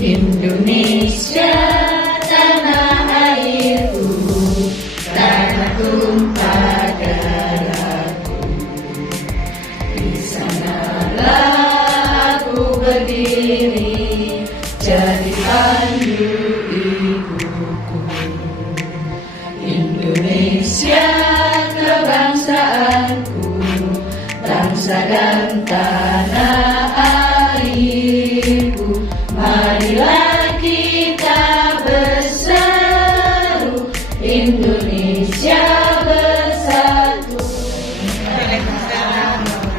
Indonesia tanah airku, tanah tumpah darahku. Di sanalah aku berdiri, jadi pandu ibuku. Indonesia kebangsaanku, bangsa dan tanah airku. Marilah kita berseru, Indonesia bersatu.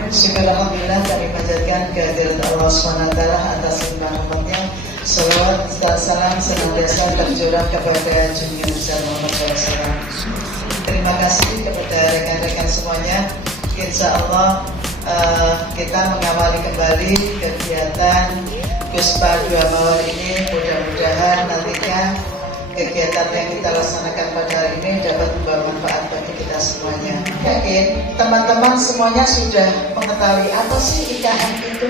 Syukur alhamdulillah kami panjatkan kehadirat Allah SWT atas limpah rahmatnya. Salawat dan salam senantiasa tercurah kepada junjungan besar Muhammad SAW. Terima kasih kepada rekan-rekan semuanya. Insya Allah kita mengawali kembali kegiatan Puspa 2 Mawar ini. Mudah-mudahan nantinya kegiatan yang kita laksanakan pada hari ini dapat membawa manfaat bagi kita semuanya. Yakin teman-teman semuanya sudah mengetahui apa sih IKM itu?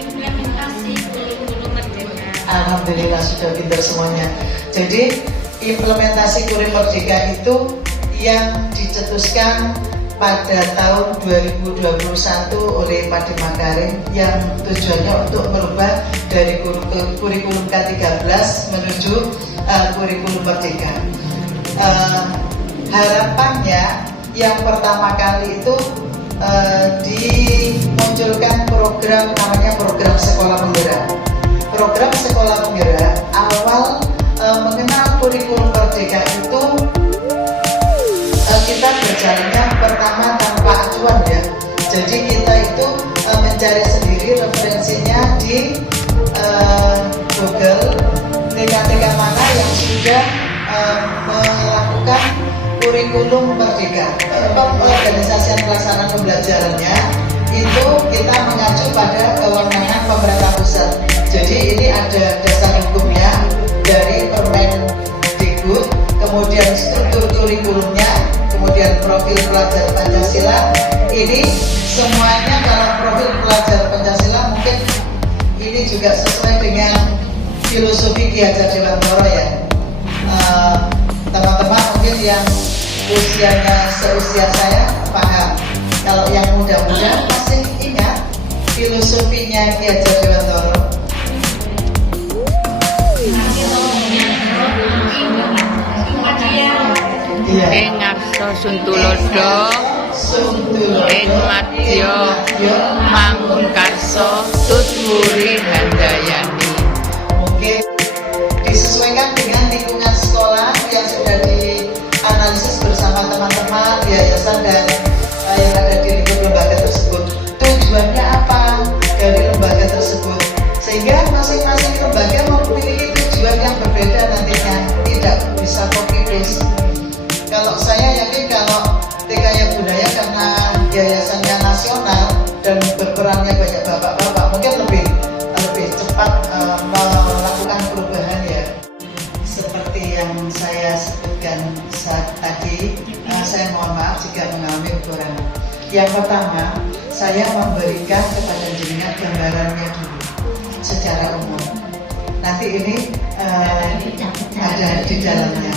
Implementasi kurikulum merdeka. Alhamdulillah sudah pintar semuanya. Jadi implementasi kurikulum merdeka itu yang dicetuskan pada tahun 2021 oleh Pak Makarim, yang tujuannya untuk merubah dari kurikulum K13 menuju kurikulum merdeka. Harapannya yang pertama kali itu dimunculkan program namanya program sekolah penggerak. Program sekolah penggerak awal mengenal kurikulum merdeka itu kita berjalannya pertama tanpa acuan ya. Jadi kita itu mencari sendiri referensinya di Google, TK-TK mana yang sudah melakukan kurikulum merdeka. Organisasi pelaksanaan pembelajarannya itu kita mengacu pada kewenangan pemerintah pusat. Jadi ini ada dasar hukumnya dari Permendikbud, kemudian struktur kurikulumnya, kemudian profil pelajar Pancasila. Ini semuanya kalau profil pelajar Pancasila mungkin ini juga sesuai dengan filosofi Ki Hajar Dewantara ya. Teman-teman mungkin yang usianya seusia saya paham. Kalau yang muda-muda masih ingat filosofinya Ki Hajar Dewantara. Ing ngarsa suntulodo, ing madya mangun karsa, tutwuri handayani. Mungkin disesuaikan dengan lingkungan sekolah yang sudah dianalisis bersama teman-teman yayasan dan yang ada di lingkup lembaga tersebut. Tujuannya apa dari lembaga tersebut? Sehingga masing-masing lembaga memiliki tujuan yang berbeda nantinya, tidak bisa copy paste. Kalau saya yakin kalau TK Budaya karena yayasannya nasional dan berperannya banyak bapak-bapak mungkin lebih cepat melakukan perubahan ya. Seperti yang saya sebutkan saat tadi, saya mohon maaf jika mengalami kekurangan. Yang pertama, saya memberikan kepada jenengan gambarannya dulu secara umum. Nanti ini ada di dalamnya.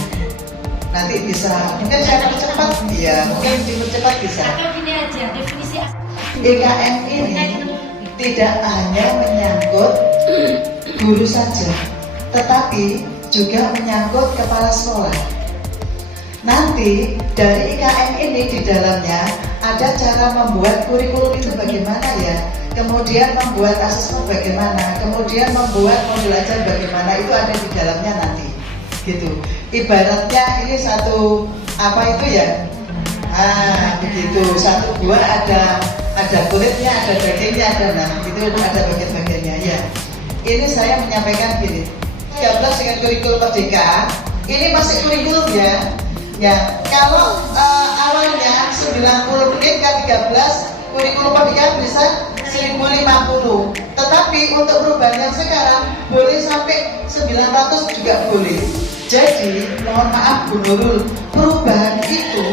Nanti bisa, mungkin saya percepat, ya mungkin dipercepat bisa. Atau gini aja, definisi IKM ini tidak hanya menyangkut guru saja, tetapi juga menyangkut kepala sekolah. Nanti dari IKM ini di dalamnya ada cara membuat kurikulum itu bagaimana ya, kemudian membuat asesmen bagaimana, kemudian membuat modul ajar bagaimana, itu ada di dalamnya nanti. Gitu. Ibaratnya ini satu apa itu ya? Begitu. Satu buah ada kulitnya, ada dagingnya, ada itu ada bagian-bagiannya ya. Ini saya menyampaikan gini. 13 dengan kurikulum merdeka, ini masih kurikulum ya. Ya, kalau awalnya 90 menit K13 kurikulum merdeka bisa 1050. Tetapi untuk perubahan yang sekarang boleh sampai 900 juga boleh. Jadi mohon maaf Bu Nurul, perubahan itu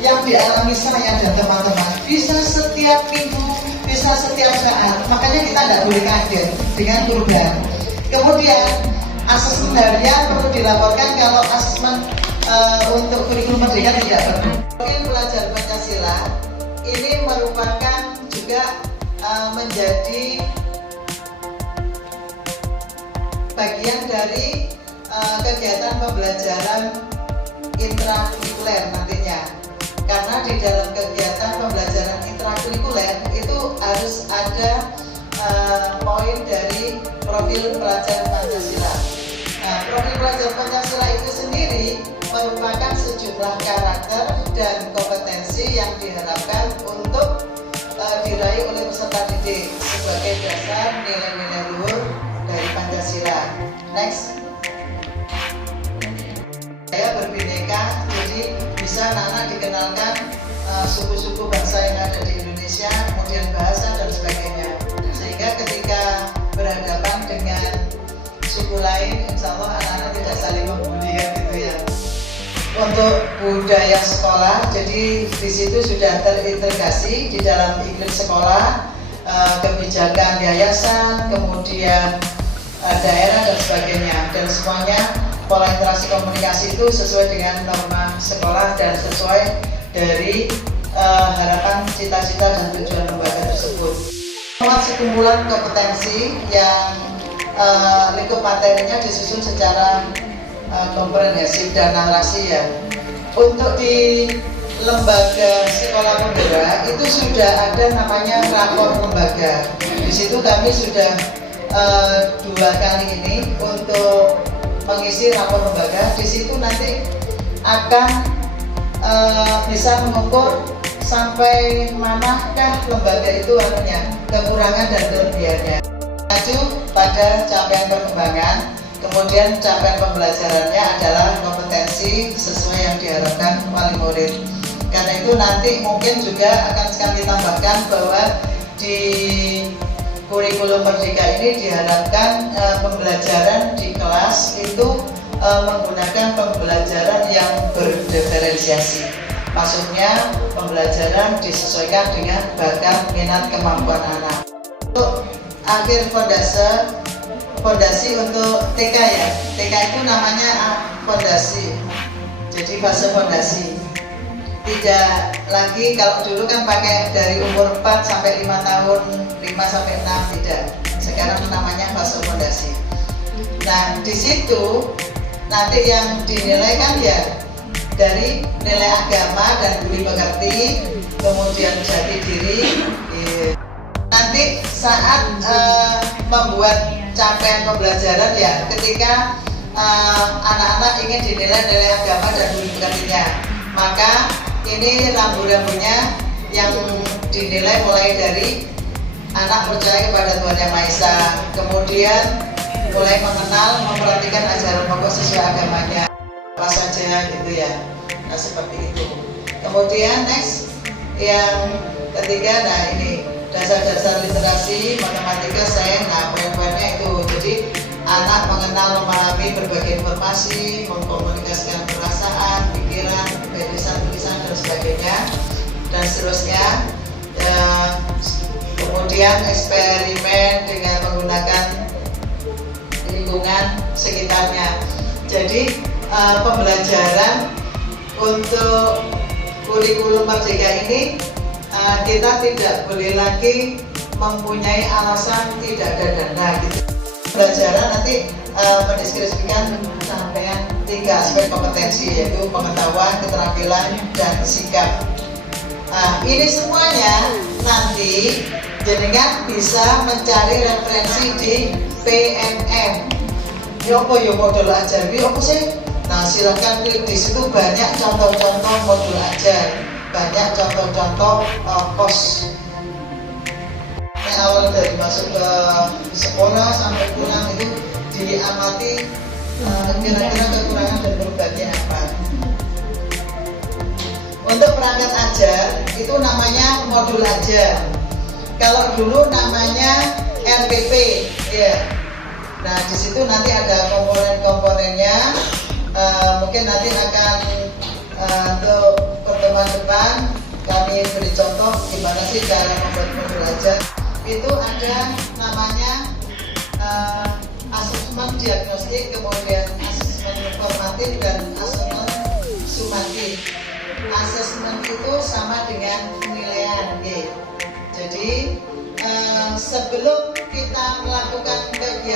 yang dialami saya dan teman-teman bisa setiap minggu, bisa setiap saat. makanya kita tidak boleh kaget dengan perubahan. Kemudian asesmen harian perlu dilaporkan kalau asesmen untuk kurikulum merdeka tidak perlu. Profil pelajar Pancasila ini merupakan juga menjadi bagian dari kegiatan pembelajaran intrakurikuler nantinya. Karena di dalam kegiatan pembelajaran intrakurikuler itu harus ada poin dari profil pelajar Pancasila. Nah, profil pelajar Pancasila itu sendiri merupakan sejumlah karakter dan kompetensi yang diharapkan untuk diraih oleh peserta didik sebagai dasar nilai-nilai luhur dari Pancasila. Next. Saya berbineka, jadi bisa anak-anak dikenalkan suku-suku bangsa yang ada di Indonesia, kemudian bahasa dan sebagainya. Sehingga ketika berhadapan dengan suku lain, insya Allah anak-anak tidak saling membuli gitu ya. Untuk budaya sekolah, jadi di situ sudah terintegrasi di dalam iklim sekolah, kebijakan yayasan, kemudian daerah dan sebagainya, dan semuanya pola interaksi komunikasi itu sesuai dengan norma sekolah dan sesuai dari harapan, cita-cita dan tujuan lembaga tersebut. Sekumpulan kompetensi yang lingkup materinya disusun secara komprehensif dan narasi ya. Untuk di lembaga sekolah penggerak itu sudah ada namanya rapor lembaga. Di situ kami sudah 2 kali ini untuk mengisi rapor lembaga. Di situ nanti akan bisa mengukur sampai manakah lembaga itu kekurangan dan kelebihannya. Maju pada capaian perkembangan, kemudian capaian pembelajarannya adalah kompetensi sesuai yang diharapkan wali murid. Karena itu nanti mungkin juga akan kami tambahkan bahwa di kurikulum merdeka ini diharapkan pembelajaran di kelas itu menggunakan pembelajaran yang berdiferensiasi. Maksudnya pembelajaran disesuaikan dengan bakat, minat, kemampuan anak. Untuk akhir fondasi untuk TK ya. TK itu namanya fondasi. Jadi fase fondasi. Tidak lagi kalau dulu kan pakai dari umur 4 sampai 5 tahun, 5 sampai 6 tidak. Sekarang namanya fase fondasi. Nah, di situ nanti yang dinilai kan ya dari nilai agama dan budi pekerti, kemudian jati diri. Nanti saat membuat capaian pembelajaran ya, ketika anak-anak ingin dinilai nilai agama dan budi pekertinya, maka ini rambu-rambunya yang dinilai mulai dari anak percaya kepada Tuhan Yang Maha Esa, kemudian mulai mengenal, memperhatikan ajaran pokok sesuai agamanya, apa saja gitu ya. Nah seperti itu. Kemudian next yang ketiga, nah ini dasar-dasar literasi matematika sains. Nah poin-poinnya itu, jadi anak mengenal, memahami berbagai informasi, mengkomunikasikan perasaan, pikiran, tulisan dan sebagainya, dan seterusnya. Kemudian eksperimen dengan menggunakan lingkungan sekitarnya. Jadi pembelajaran untuk kurikulum merdeka ini kita tidak boleh lagi mempunyai alasan tidak ada dana gitu. Pembelajaran nanti mendeskripsikan sampai 3 aspek kompetensi, yaitu pengetahuan, keterampilan, dan sikap. Nah, ini semuanya nanti jenengan bisa mencari referensi di PMM. Yopo yo modul ajar, yopo sih? Nah silahkan klik di situ, banyak contoh-contoh modul ajar, banyak contoh-contoh kos. Awal dari masuk ke sekolah sampai pulang itu diamati kira-kira kekurangan dan perubahannya apa. Untuk perangkat ajar itu namanya modul ajar. Kalau dulu namanya RPP, ya. Nah di situ nanti ada komponen-komponennya. Mungkin nanti akan untuk pertemuan depan kami beri contoh gimana sih cara membuat modul ajar. Itu ada namanya asesmen diagnostik, kemudian asesmen formatif dan asesmen sumatif. Asesmen itu sama dengan penilaian. Jadi sebelum kita melakukan kegiatan